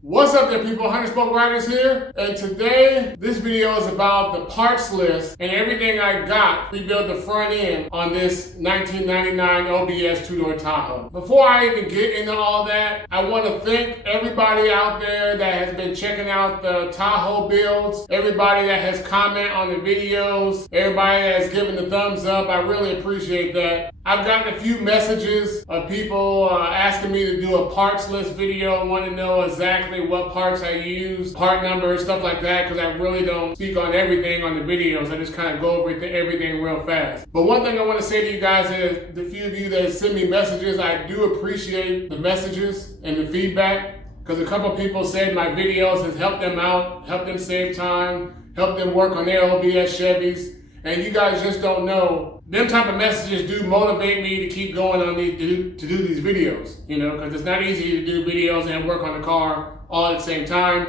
What's up there, people? Hunter Spoke Riders here, and today this video is about the parts list and everything I got to rebuild the front end on this 1999 OBS two-door Tahoe. Before I even get into all that, I want to thank everybody out there that has been checking out the Tahoe builds, everybody that has commented on the videos, everybody that has given the thumbs up. I really appreciate that. I've gotten a few messages of people asking me to do a parts list video, want to know exactly what parts I use, part numbers, stuff like that, because I really don't speak on everything on the videos. I just kind of go over everything real fast. But one thing I want to say to you guys is, the few of you that send me messages, I do appreciate the messages and the feedback, because a couple people said my videos has helped them out, helped them save time, helped them work on their OBS Chevys, and you guys just don't know. Them type of messages do motivate me to keep going on these, to do these videos, you know, because it's not easy to do videos and work on the car all at the same time,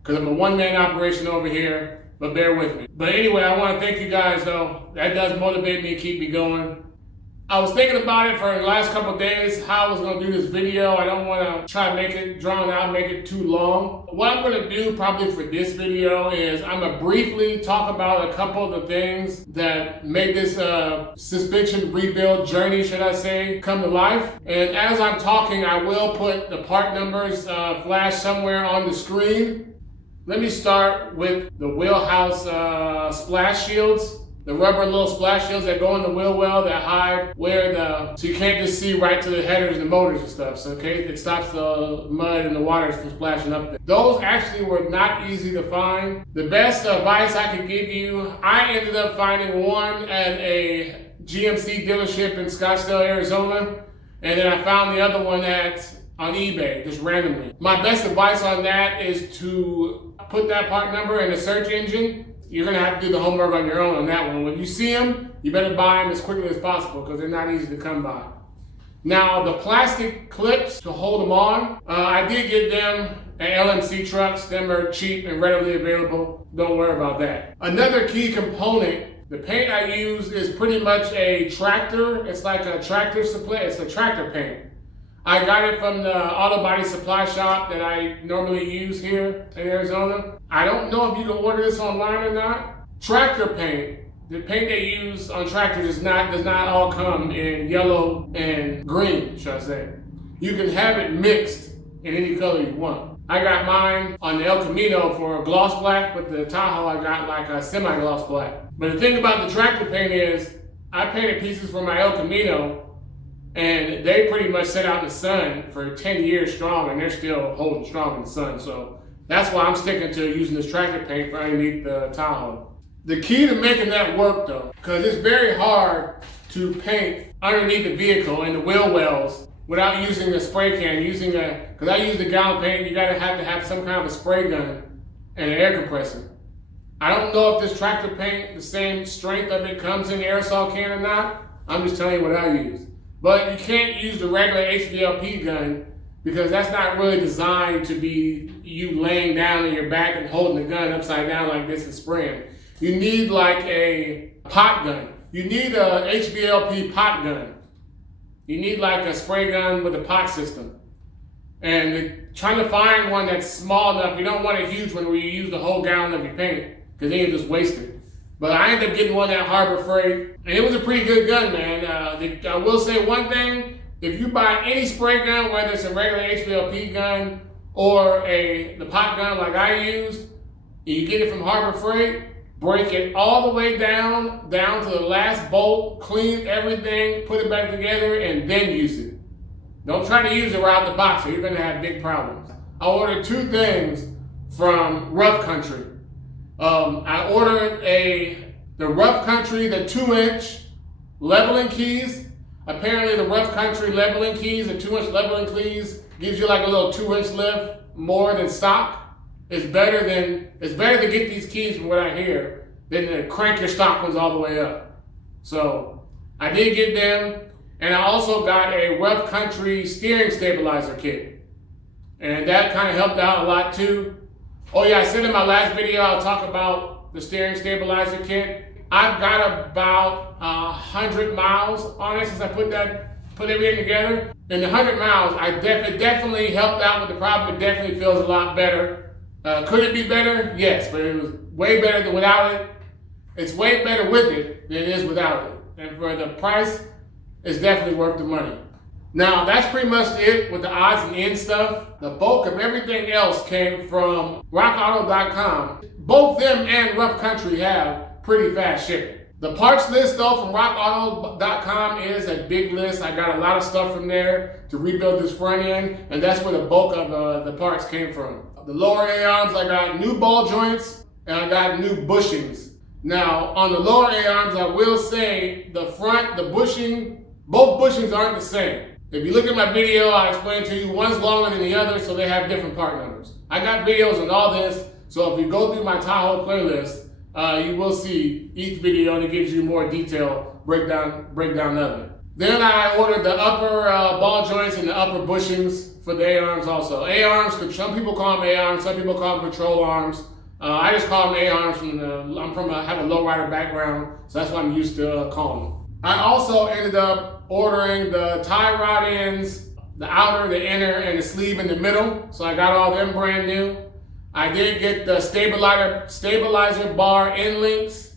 because I'm a one-man operation over here, but bear with me. But anyway, I want to thank you guys, though. That does motivate me and keep me going. I was thinking about it for the last couple of days, how I was going to do this video. I don't want to try to make it drawn out, make it too long. What I'm going to do probably for this video is I'm going to briefly talk about a couple of the things that made this suspension rebuild journey, should I say, come to life. And as I'm talking, I will put the part numbers flash somewhere on the screen. Let me start with the wheelhouse splash shields. The rubber little splash shields that go in the wheel well that hide so you can't just see right to the headers and the motors and stuff. So it stops the mud and the water from splashing up there. Those actually were not easy to find. The best advice I could give you, I ended up finding one at a GMC dealership in Scottsdale, Arizona, and then I found the other one on eBay, just randomly. My best advice on that is to put that part number in the search engine. You're gonna have to do the homework on your own on that one. When you see them, you better buy them as quickly as possible because they're not easy to come by. Now, the plastic clips to hold them on, I did get them at LMC trucks. Them are cheap and readily available. Don't worry about that. Another key component, the paint I use is pretty much a tractor. It's like a tractor supply. It's a tractor paint. I got it from the auto body supply shop that I normally use here in Arizona. I don't know if you can order this online or not. Tractor paint, the paint they use on tractors does not all come in yellow and green, should I say. You can have it mixed in any color you want. I got mine on the El Camino for a gloss black, but the Tahoe I got like a semi-gloss black. But the thing about the tractor paint is, I painted pieces for my El Camino, and they pretty much sit out in the sun for 10 years strong, and they're still holding strong in the sun. So that's why I'm sticking to using this tractor paint for underneath the Tahoe. The key to making that work, though, because it's very hard to paint underneath the vehicle and the wheel wells without using a spray can. Because I use the gallon paint, you gotta have to have some kind of a spray gun and an air compressor. I don't know if this tractor paint, the same strength of it, comes in the aerosol can or not. I'm just telling you what I use. But you can't use the regular HVLP gun because that's not really designed to be you laying down on your back and holding the gun upside down like this and spraying. You need like a pot gun. You need a HVLP pot gun. You need like a spray gun with a pot system. And trying to find one that's small enough, you don't want a huge one where you use the whole gallon of your paint because then you just waste it. But I ended up getting one at Harbor Freight, and it was a pretty good gun, man. I will say one thing, if you buy any spray gun, whether it's a regular HVLP gun or the pot gun like I used, and you get it from Harbor Freight, break it all the way down to the last bolt, clean everything, put it back together, and then use it. Don't try to use it right out the box, or you're gonna have big problems. I ordered two things from Rough Country. I ordered the Rough Country, the 2-inch leveling keys. Apparently the Rough Country leveling keys, the 2-inch leveling keys, gives you like a little 2-inch lift more than stock. It's better to get these keys from what I hear than to crank your stock ones all the way up. So I did get them, and I also got a Rough Country steering stabilizer kit. And that kind of helped out a lot too. Oh yeah, I said in my last video, I'll talk about the steering stabilizer kit. I've got about 100 miles on it since I put put everything together. In the 100 miles, it definitely helped out with the problem. It definitely feels a lot better. Could it be better? Yes, but it was way better than without it. It's way better with it than it is without it. And for the price, it's definitely worth the money. Now, that's pretty much it with the odds and ends stuff. The bulk of everything else came from rockauto.com. Both them and Rough Country have pretty fast shipping. The parts list, though, from rockauto.com is a big list. I got a lot of stuff from there to rebuild this front end, and that's where the bulk of the parts came from. The lower A-arms, I got new ball joints, and I got new bushings. Now, on the lower A-arms, I will say the front, the bushing, both bushings aren't the same. If you look at my video, I explained to you, one's longer than the other, so they have different part numbers. I got videos on all this, so if you go through my Tahoe playlist, you will see each video and it gives you more detailed breakdown of it. Then I ordered the upper ball joints and the upper bushings for the A-arms also. A-arms, some people call them A-arms, some people call them control arms. I just call them A-arms I have a lowrider background, so that's what I'm used to calling them. I also ended up ordering the tie rod ends, the outer, the inner, and the sleeve in the middle. So I got all them brand new. I did get the stabilizer bar end links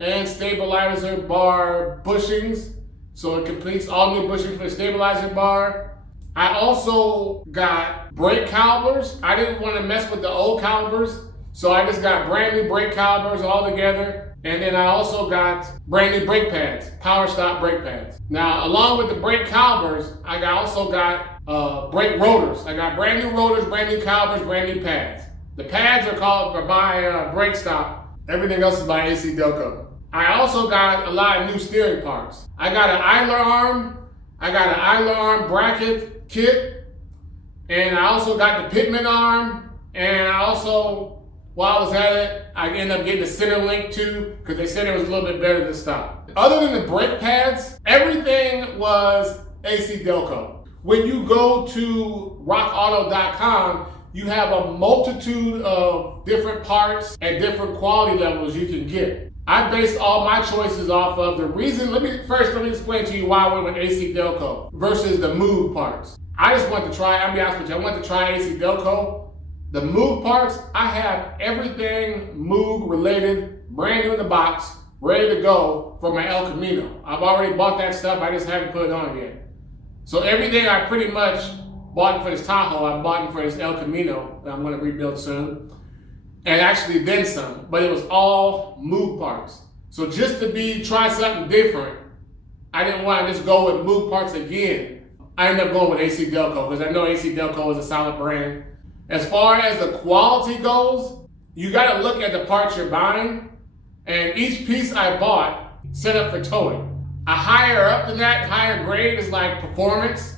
and stabilizer bar bushings. So it completes all new bushings for the stabilizer bar. I also got brake calipers. I didn't want to mess with the old calipers, so I just got brand new brake calipers all together. And then I also got brand new brake pads, power stop brake pads. Now, along with the brake calipers, I also got brake rotors. I got brand new rotors, brand new calipers, brand new pads. The pads are by Brake Stop. Everything else is by AC Delco. I also got a lot of new steering parts. I got an idler arm bracket kit, and I also got the pitman arm, and I also, while I was at it, I ended up getting the center link too, because they said it was a little bit better than stock. Other than the brake pads, everything was AC Delco. When you go to rockauto.com, you have a multitude of different parts at different quality levels you can get. I based all my choices off of the reason. Let me explain to you why I went with AC Delco versus the Moog parts. I just wanted to try, I'll be honest with you, I wanted to try AC Delco. The Moog parts, I have everything Moog related, brand new in the box, ready to go for my El Camino. I've already bought that stuff, I just haven't put it on yet. So everything I pretty much bought for this Tahoe, I bought for this El Camino that I'm going to rebuild soon. And actually then some, but it was all Moog parts. So just to try something different, I didn't want to just go with Moog parts again. I ended up going with AC Delco because I know AC Delco is a solid brand. As far as the quality goes, you got to look at the parts you're buying, and each piece I bought set up for towing. A higher up than that, higher grade is like performance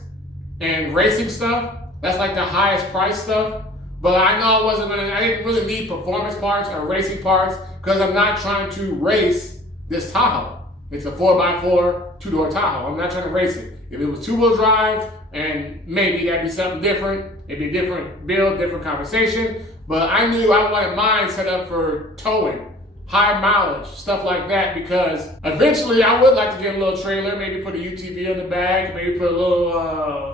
and racing stuff. That's like the highest price stuff. But I know I didn't really need performance parts or racing parts because I'm not trying to race this Tahoe. It's a 4x4 two-door Tahoe. I'm not trying to race it. If it was two-wheel drive, and maybe that'd be something different. It'd be a different build, different conversation. But I knew I wanted mine set up for towing, high mileage, stuff like that, because eventually I would like to get a little trailer, maybe put a UTV on the back, maybe put a little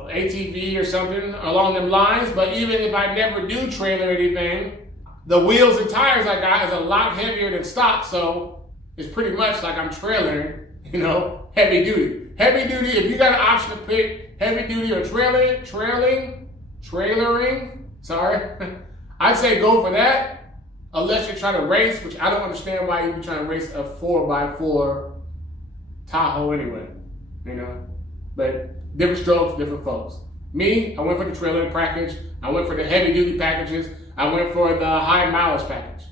ATV or something along them lines. But even if I never do trailer anything, the wheels and tires I got is a lot heavier than stock, so it's pretty much like I'm trailering, heavy duty. Heavy duty, if you got an option to pick heavy duty or trailering, I'd say go for that, unless you're trying to race, which I don't understand why you'd be trying to race a 4x4 Tahoe anyway, but different strokes, different folks. Me, I went for the trailering package, I went for the heavy duty packages, I went for the high mileage package.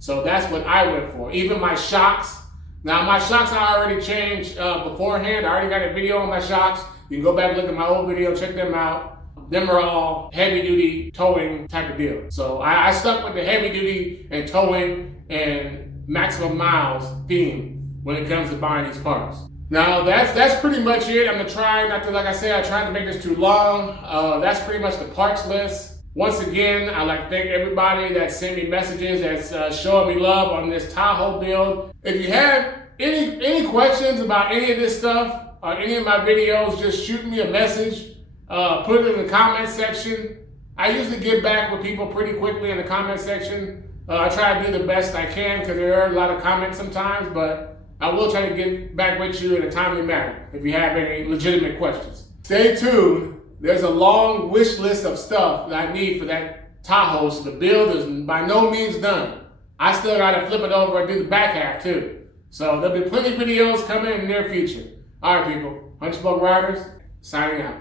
So that's what I went for. Even my shocks. Now my shocks I already changed beforehand. I already got a video on my shocks. You can go back and look at my old video, check them out. Them are all heavy duty towing type of deal. So I stuck with the heavy duty and towing and maximum miles theme when it comes to buying these parts. Now that's pretty much it. I'm gonna try not to, like I said, I tried to make this too long. That's pretty much the parts list. Once again, I'd like to thank everybody that sent me messages, that's showing me love on this Tahoe build. If you have any questions about any of this stuff, any of my videos, just shoot me a message. Put it in the comment section. I usually get back with people pretty quickly in the comment section. I try to do the best I can because there are a lot of comments sometimes, but I will try to get back with you in a timely manner if you have any legitimate questions. Stay tuned. There's a long wish list of stuff that I need for that Tahoe, so the build is by no means done. I still got to flip it over and do the back half too. So there'll be plenty of videos coming in the near future. All right, people. Hunchbuck Riders, signing out.